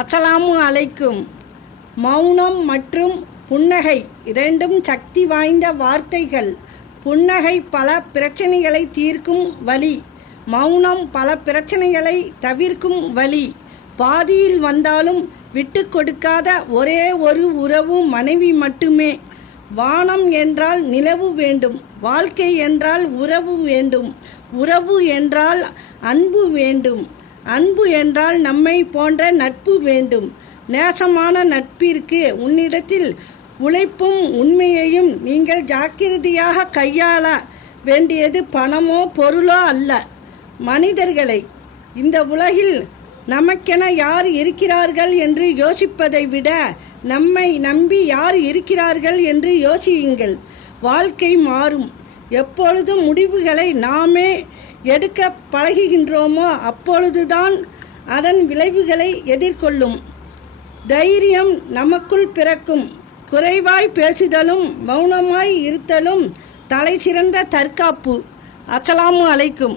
அஸ்ஸலாமு அலைக்கும். மௌனம் மற்றும் புன்னகை இரண்டும் சக்தி வாய்ந்த வார்த்தைகள். புன்னகை பல பிரச்சனைகளை தீர்க்கும் வழி, மௌனம் பல பிரச்சனைகளை தவிர்க்கும் வழி. பாதியில் வந்தாலும் விட்டு கொடுக்காத ஒரே ஒரு உறவு மனைவி மட்டுமே. வானம் என்றால் நிலவு வேண்டும், வாழ்க்கை என்றால் உறவு வேண்டும், உறவு என்றால் அன்பு வேண்டும், அன்பு என்றால் நம்மை போன்ற நட்பு வேண்டும். நேசமான நட்பிற்கு உன்னிடத்தில் உழைப்பும் உண்மையையும் நீங்கள் ஜாக்கிரதையாக கையாள வேண்டியது பணமோ பொருளோ அல்ல, மனிதர்களை. இந்த உலகில் நமக்கென யார் இருக்கிறார்கள் என்று யோசிப்பதை விட நம்மை நம்பி யார் இருக்கிறார்கள் என்று யோசியுங்கள். வாழ்க்கை மாறும். எப்பொழுதும் முடிவுகளை நாமே எடுக்க பழகுகின்றோமோ அப்பொழுதுதான் அதன் விளைவுகளை எதிர்கொள்ளும் தைரியம் நமக்குள் பிறக்கும். குறைவாய் பேசுதலும் மௌனமாய் இருத்தலும் தலை சிறந்த தற்காப்பு. அஸ்ஸலாமு அலைக்கும்.